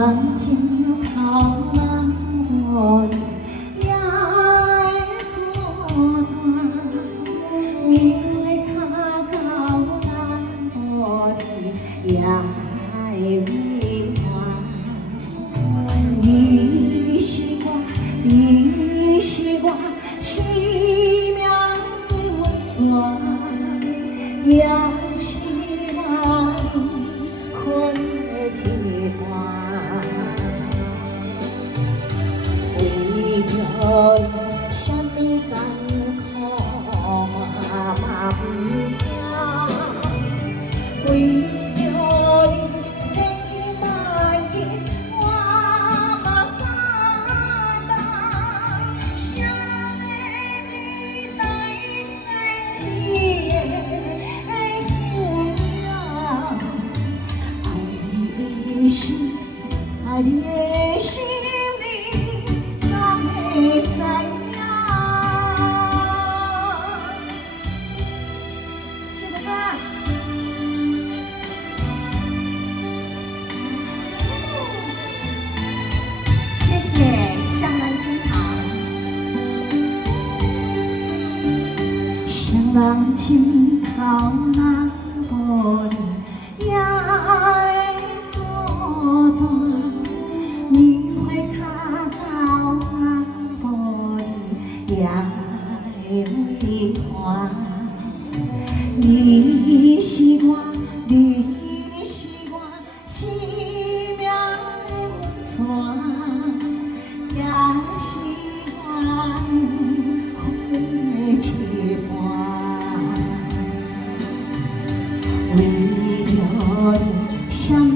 浪惊涛浪过的夜孤单，你会看到浪过的夜美满。你是我，你是我生命的温泉，也是我灵魂的一半。为着你，什么艰苦嘛不怕；为着你，千金万银我嘛敢担。谁会你代替你的温柔？爱你的心，爱你的心。怎样？谢谢哥，谢谢香兰金堂。香兰金堂那玻璃也孤单，你会看到那玻璃也美满。你是我，你是我生命的温泉，也是我灵魂的一半。为着你，什么